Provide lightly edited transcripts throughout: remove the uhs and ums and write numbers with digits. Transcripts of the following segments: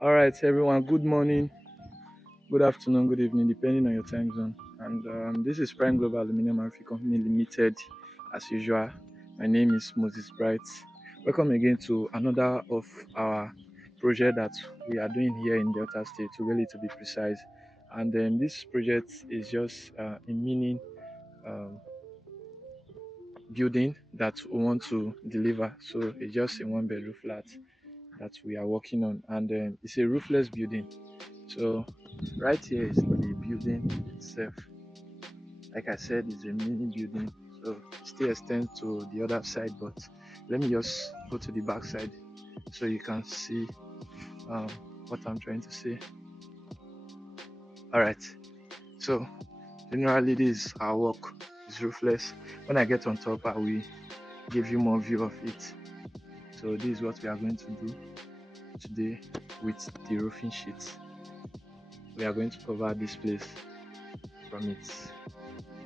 All right, everyone. Good morning, good afternoon, good evening, depending on your time zone. And this is Prime Global Aluminium and Roofing Company Limited. As usual, my name is Moses Bright. Welcome again to another of our project that we are doing here in Delta State, to be precise. And this project is just a mini um, building that we want to deliver. So it's just a one-bedroom flat that we are working on, and it's a roofless building. So right here is the building itself. Like I said, it's a mini building, so it still extends to the other side. But let me just go to the back side so you can see um, what I'm trying to say. All right. So generally, this is our work. It's roofless. When I get on top, I will give you more view of it. So this is what we are going to do today with the roofing sheets. We are going to cover this place from it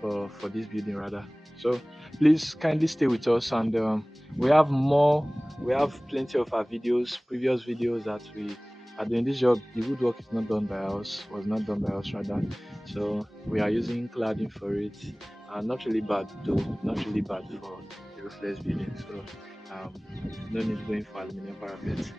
for this building rather. So please kindly stay with us, and we have more. We have plenty of our videos, previous videos that we are doing. This job, the woodwork is not done by us, was not done by us rather. So we are using cladding for it. Not really bad though, not really bad for the roofless building. So no need going for aluminum parapet.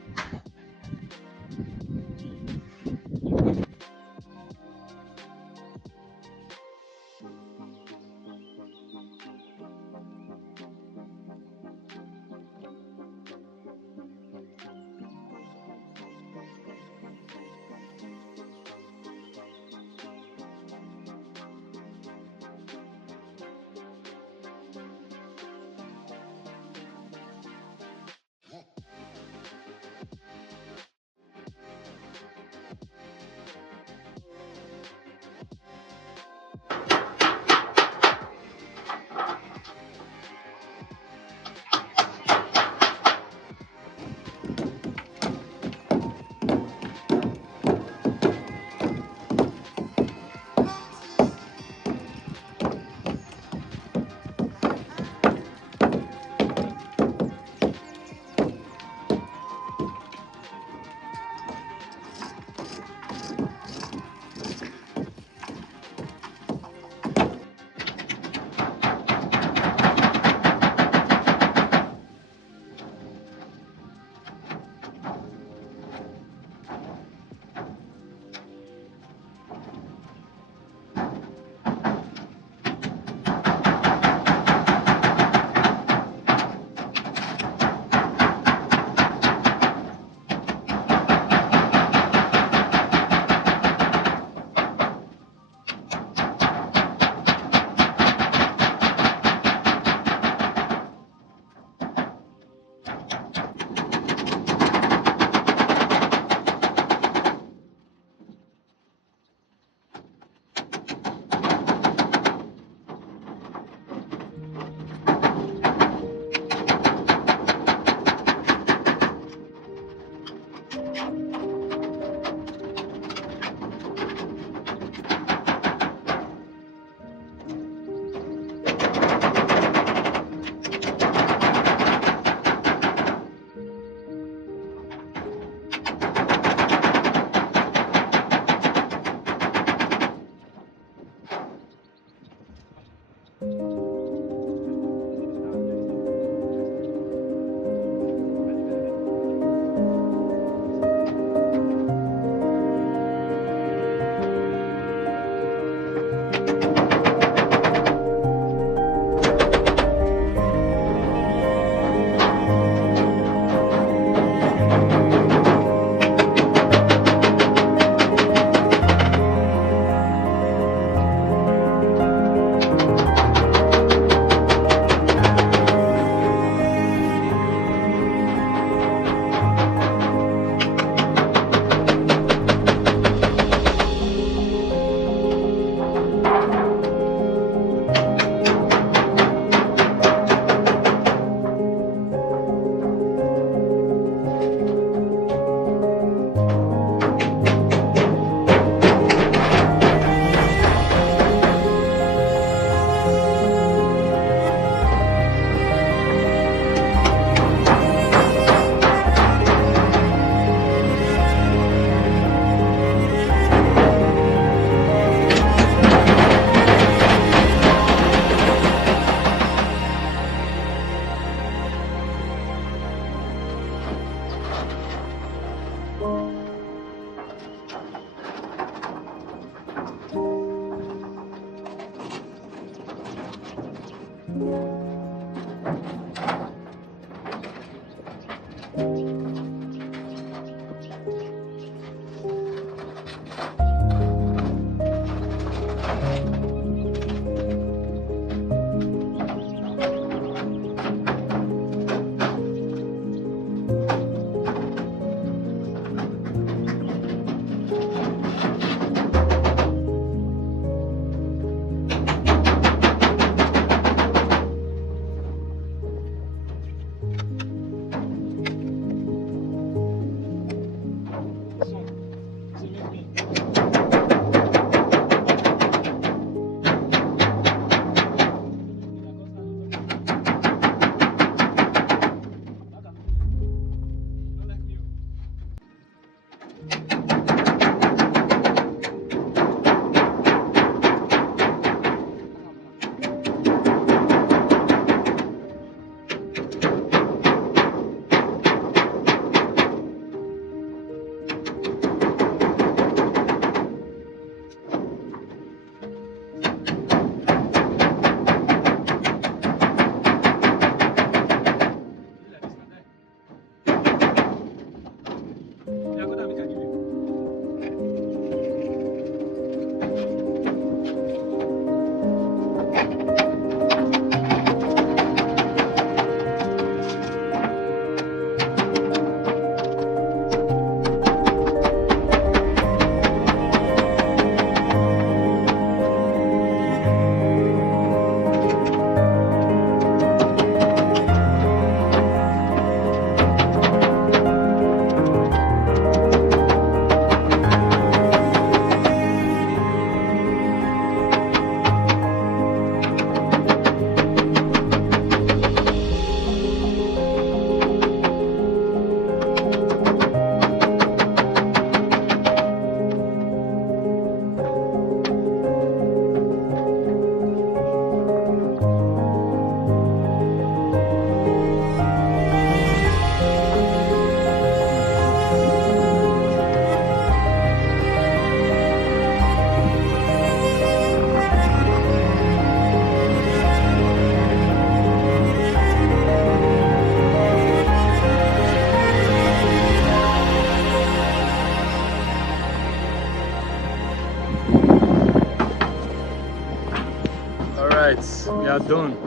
right, we are done.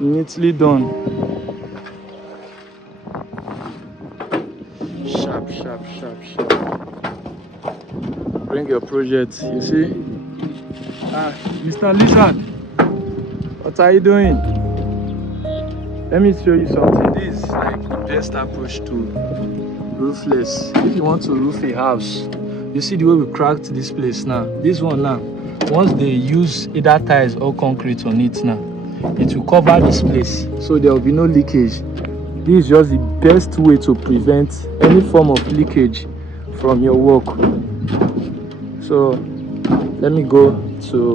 Neatly done. Sharp, sharp, sharp, sharp. Bring your project, you see? Mr. Lizard, what are you doing? Let me show you something. This is like the best approach to roofless. If you want to roof a house, you see the way we cracked this place now. This one now, once they use either tiles or concrete on it now, it will cover this place, so there will be no leakage. This is just the best way to prevent any form of leakage from your work. So let me go to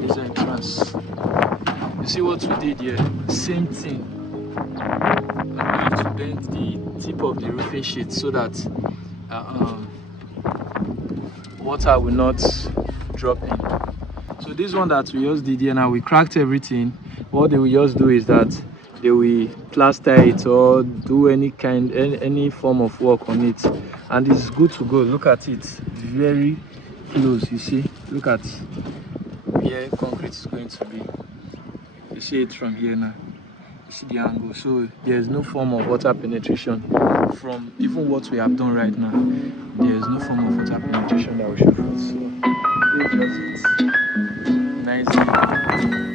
this entrance. You see what we did here? Same thing. I'm going to bend the tip of the roofing sheet so that water will not drop in. So this one that we just did here now, we cracked everything. What they will just do is that they will plaster it or do any form of work on it, and it's good to go. Look at it, very close. You see, look at where concrete is going to be. You see it from here now. You see the angle, so there's no form of water penetration from even what we have done right now. There's no form of water penetration that we should feel. So this is just it. Nicely.